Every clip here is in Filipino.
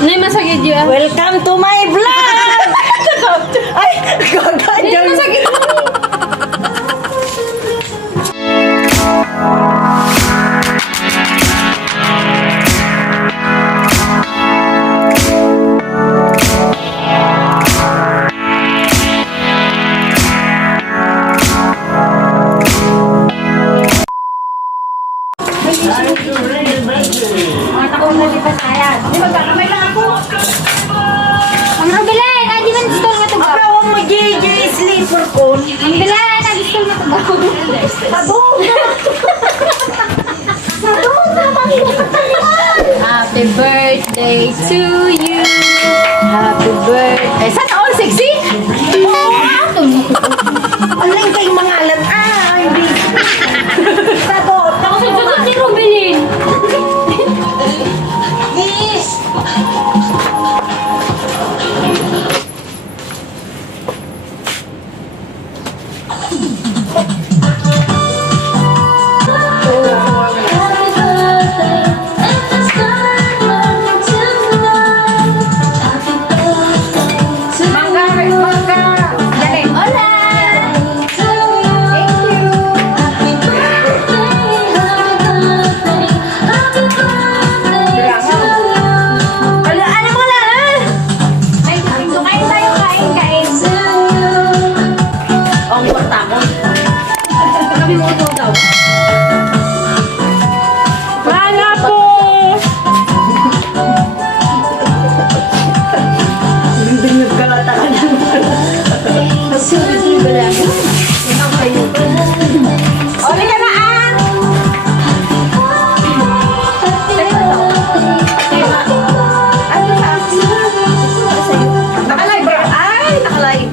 Nay masakit ya. Welcome to my vlog! Ay, Nay masakit. Ang Rubilen, di man gusto nga ito ba? Akawang mo JJ sleeper ko. Ang Bilen, gusto nga ito ba? Sabong! Happy birthday to you. Happy birthday. Sana all sexy? Alay kayong mga alam. Hindi. Sabong! Ako sa Diyos si Rubilen. Yes!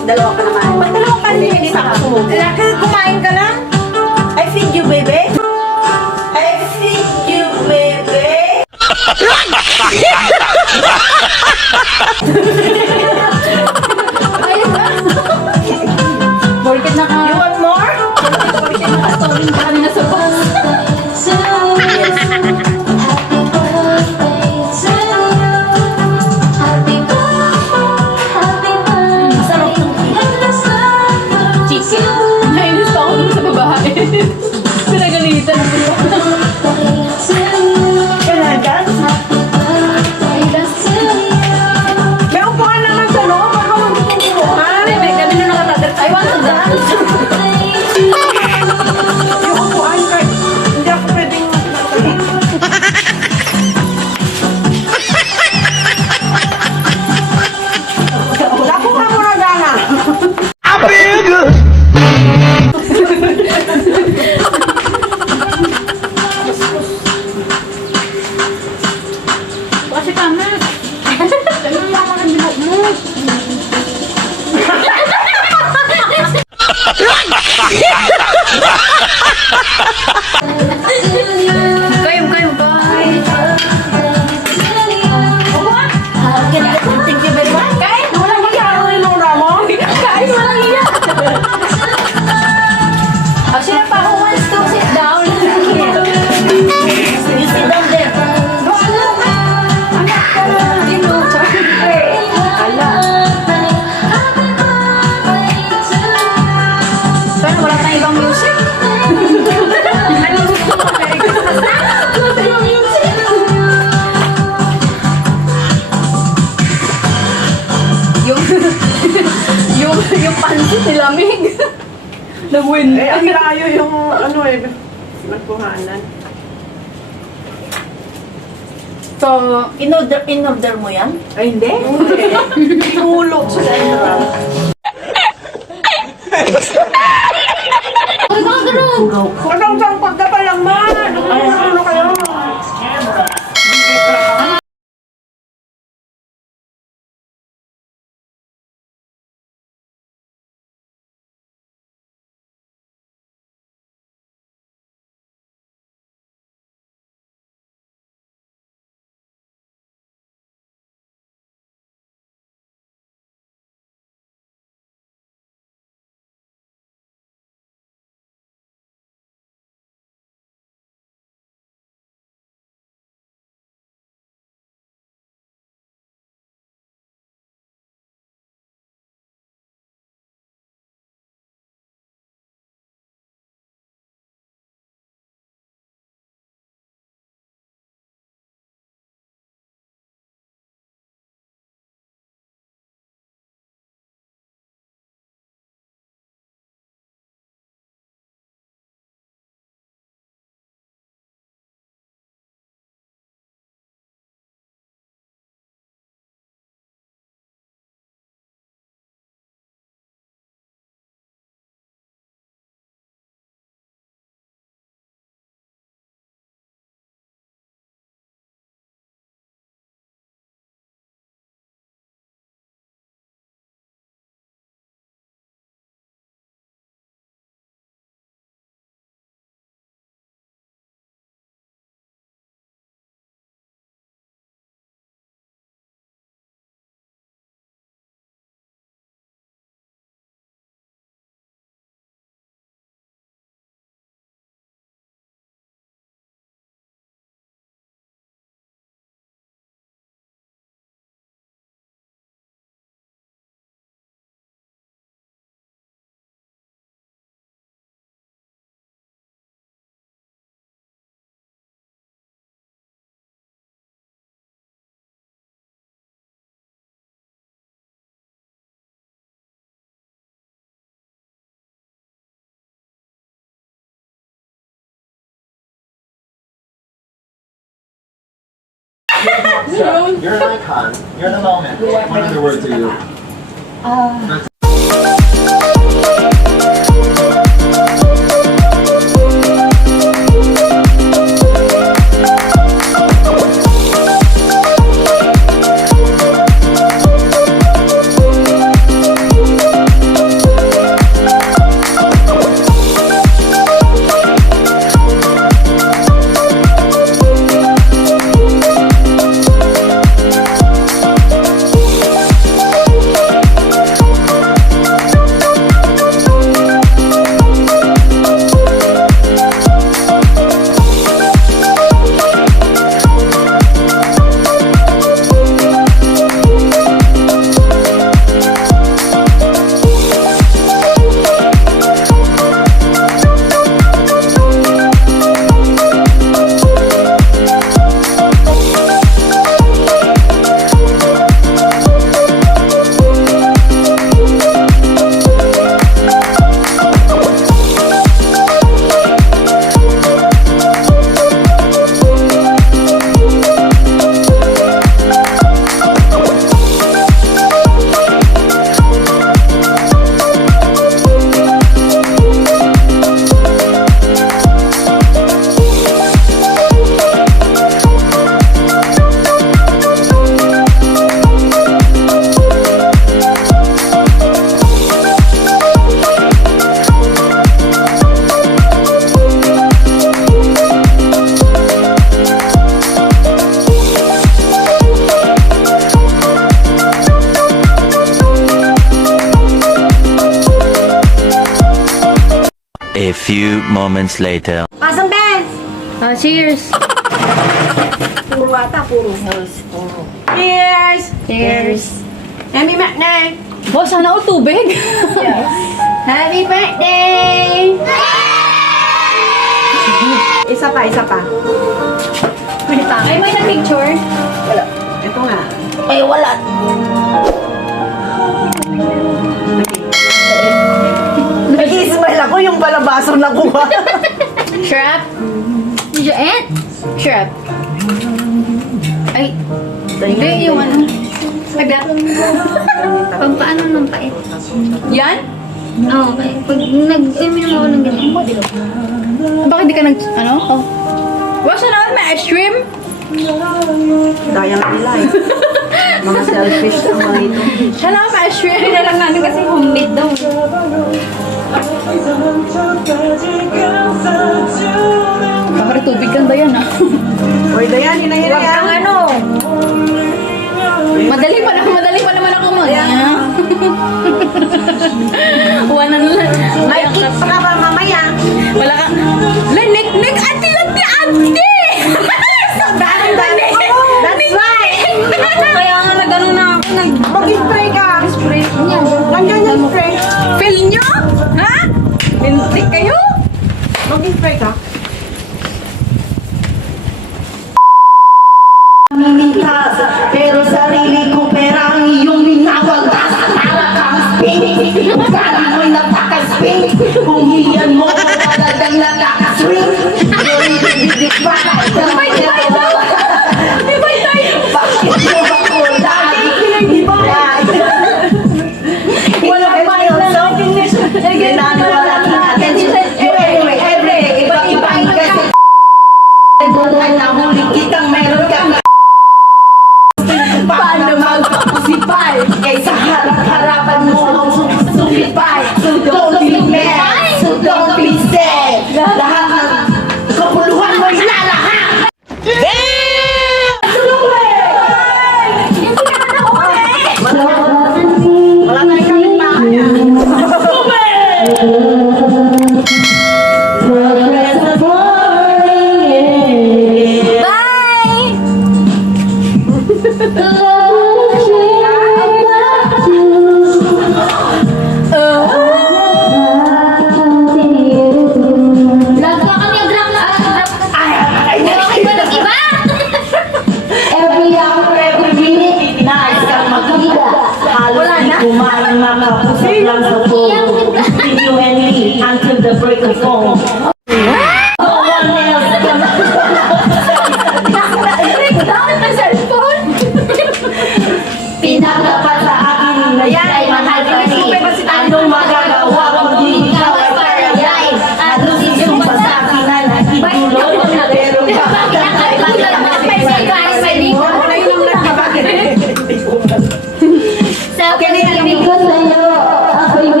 Dalawa ka naman. Ba't dalawa ka rin? Hindi sa ako. Kumain ka lang? I feed you, baby. I feed you, baby. Porket naka... You want more? Porket naka-storing ka kanina sa bus. Chicken. Nainis pa ako dun sa babae. Pinagalitan mo. Talaga? May upuan naman sa loob. Baka magpupuan. May kami na nakatader. I want to dance. Yung upuan ka. Hindi ako pwedeng Nakuha mo na gana. Kasi kama. Ganun lang ako ng bilog mo. Kayong, kayong, kayong. Thank you very much. Kain, walang iya. Kain, walang iya. Actually, pa ako wants to sit down. You sit down there. Go, ano? Anak ka na. Yun, no, sorry. Ala. Sana wala tayong ibang music. Anong gusto mo? Merry Christmas na? Gusto yung music. Yung pansit nilamig. Nag-win. Eh, ang layo yung ano eh, nagkuhanan. So, In-order mo yan? ay hindi. Tinulog sa central. Anong sangkot na palang man? Ano kayo? So, you're an icon. You're the moment. One other word to you. A few moments later. Pasang Ben! Cheers! Puro ata, puro. Cheers! Cheers! Happy birthday! Boss, sana all tubig. Happy birthday! Isa pa, isa pa. Ay, may na-picture. Ito nga. Ay, wala. Nag-i-smile ako yung balabaso na kuha. Shrap? Did you eat? Shrap? Ay, hindi yung ano. Agad. Pampaano ng pait? Yan? Oo, okay. Pag nag-uminom ako ng ganun. Bakit di ka nag... Ano? Oh. Boss, sana may ice cream? Dayang nila eh. Mga selfish ang mga ito. Sana may ice cream? Hindi na lang namin kasi homemade daw. Bakit tubig lang ba yan, ah? Oy, Dayan, hinahira Huwag kang yan. ano. Madali pa naman ako mo. Wala na lang. May kick pa ka ba mamaya? Wala ka. Nik, ate! Dami. That's right. Kaya nga nag-ano na ako. Mag-spray ka. Spray. Nandiyan yung spray. Feel nyo? Ha? Lintik kayo? Mag-spray ka. Mintas, pero sarili ko pera ang iyong minawagdas. Para kang spinning, para mo'y napaka-spin. Kung hiyan mo, talagang nakaka-swing. Yo'y bibigpalay. Ibay tayo! Bakit mo ako lagi pinag-ibay? Walang file na. Ginagawa natin. Anyway, everyday, iba-ibang kasi. Doon na huli kitang meron kang paano magpapusipay kaysa harap-harapan mo ang sumipay. So don't be mad, so don't be sad. Lahat ng kapuluhan mo ilalahat. Wala na yung kapit Lagi ka kami grab na Ay, ba nag-iba? Every hour, every minute, nais kang magkita. Halos di kumain makapusap lang sa phone. Continue and leave until the break of dawn. No one else can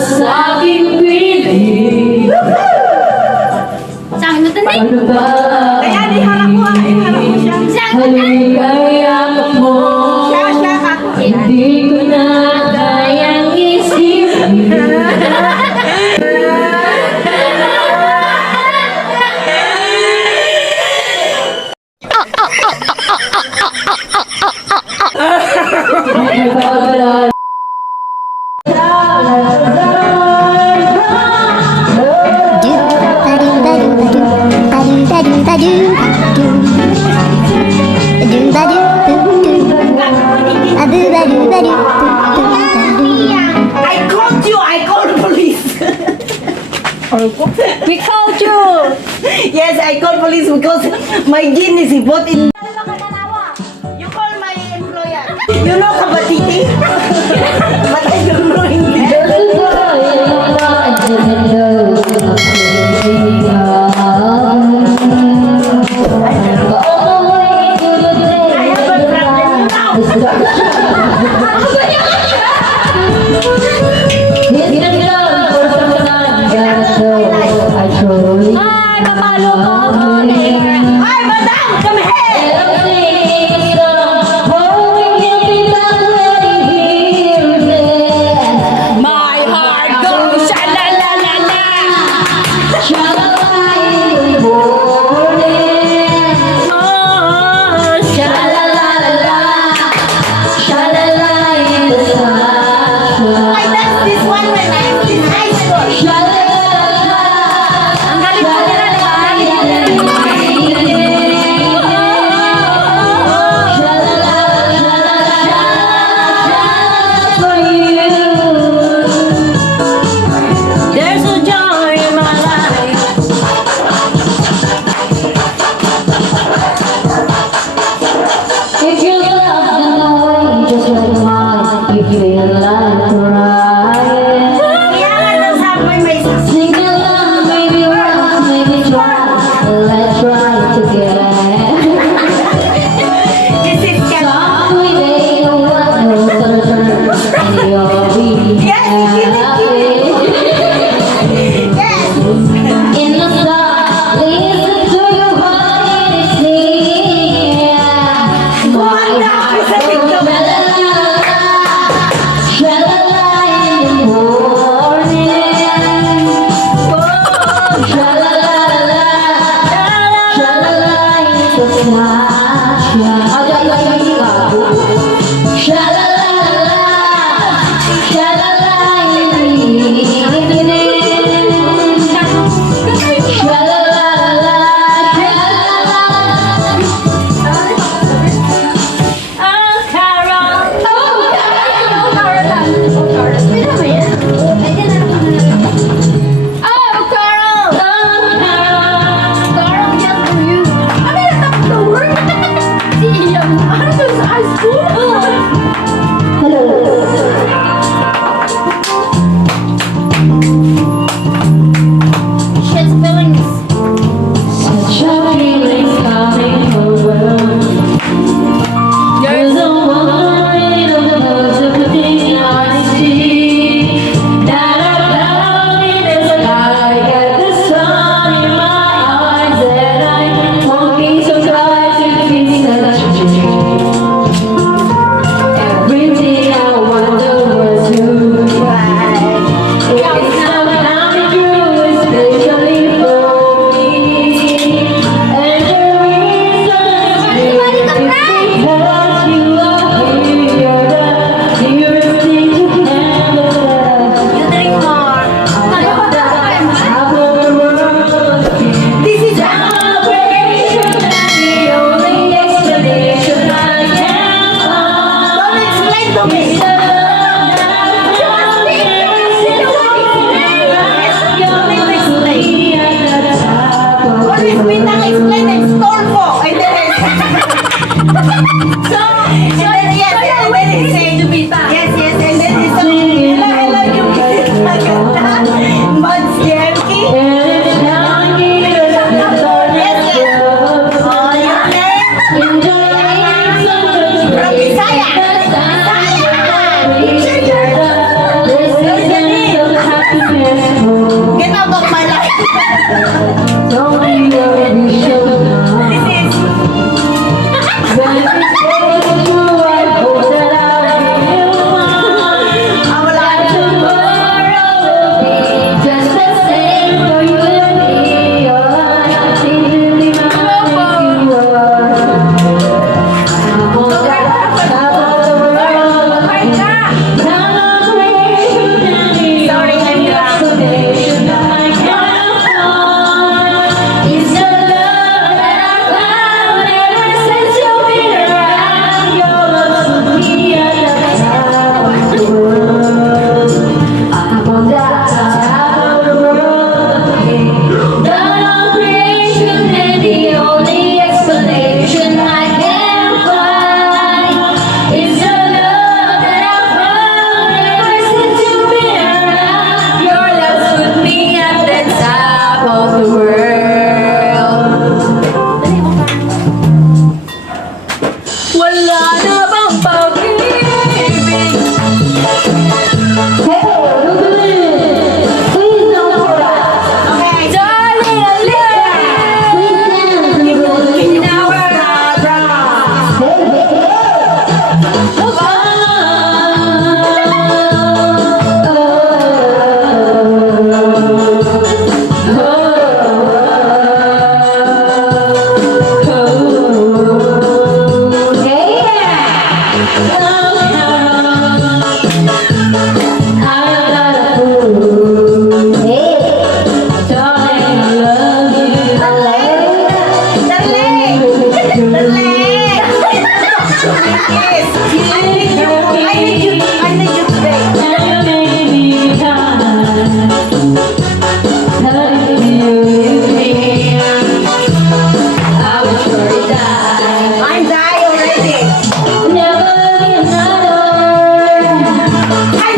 Sa aking piling. Sa akin na tanig. Kaya di harap mo siya. Sa akin na tanig. Siya ako. Hindi ko na kayang isipin. I called you. I called police. We called you! Yes, I called police because my gin is bought in. You call my employer. You know Kabatiti? But I don't know English. I have a problem now. Ay, papalo ko! Hi, madam, come here. My heart goes sha-la-la-la-la! Oh, I dance this one when I was in high school. ang galing ko nila, There's a joy in my life. If you love the noise, just like mine, you feel like crying. Kaya nga nang sabi may Sing along, maybe once, maybe twice. Let's try together. this is Kat. Softly they know what knows the return, and you'll be Yes, happy. Yes. In the dark, listen to your heart and sing. My heart goes sha-la-la, in the morning. Sha-la-la-la, sha-la-la, in the sunshine. Sha-la-la-la, sha-la-la, in the evening. Sha-la-la-la, Oh, Carol! Oh, Carol! Carol, just for you. Ano yung tapos na word? Si Ian. Ano ba sa high school? Shit's feelings. Such a feeling's coming over. You're the one of the most of the thing I see. That I found in the sky, got the sun in my eyes, and I won't be surprised if it's such a dream. Everything I wonder was who cried. It's not coming true, especially for me. And the reason is because you are here, the nearest thing to heaven. You drink more. Half of the world. This is Celebration, and the only explanation I can find. Don't explain to me. What is Pitang explain and stole for? And then yes, and then he say to Pita. Yes, and then he say, hello, you Mrs. Maganda. Mads Yerki. Oh, your name? From Bisaya. Bisaya.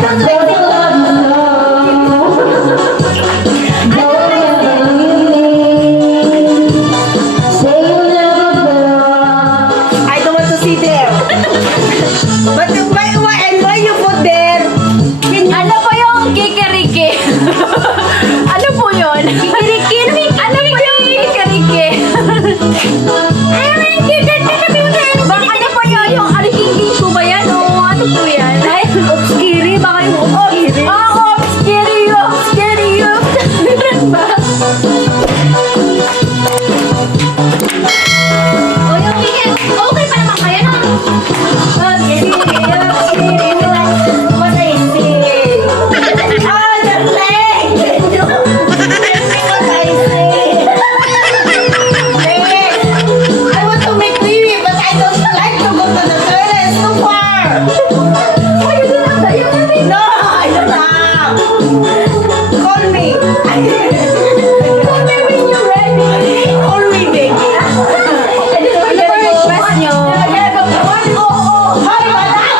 don't like it. I don't want to see there. But why you put there? Ano po yung kikiriki? Ano po yun? Kikiriki? Ano po yung kikiriki? Baka ano po yun? Yung alikingking po ba yan? O ano po yan? Ay, obskiri? Baka yung obskiri? Obskiri! Obskiri! O yung weekend, okay pa naman kayo na? Obskiri! Obskiri! What I say? Oh, the leg! What I say? I want to make baby, but I don't like to go to the toilet. It's too far. Oh, you don't have that. You don't have it. No, I don't have. Call me. Call me when you're ready. Call me, baby. Ano po yung request nyo? Hi, madam.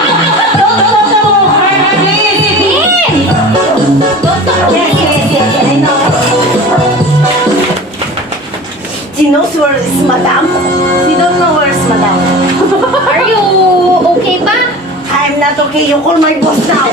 Don't talk to her, please. Yes, I know. She knows where is madam. She don't know where is madam. Are you okay pa? I'm not okay. You call my boss now.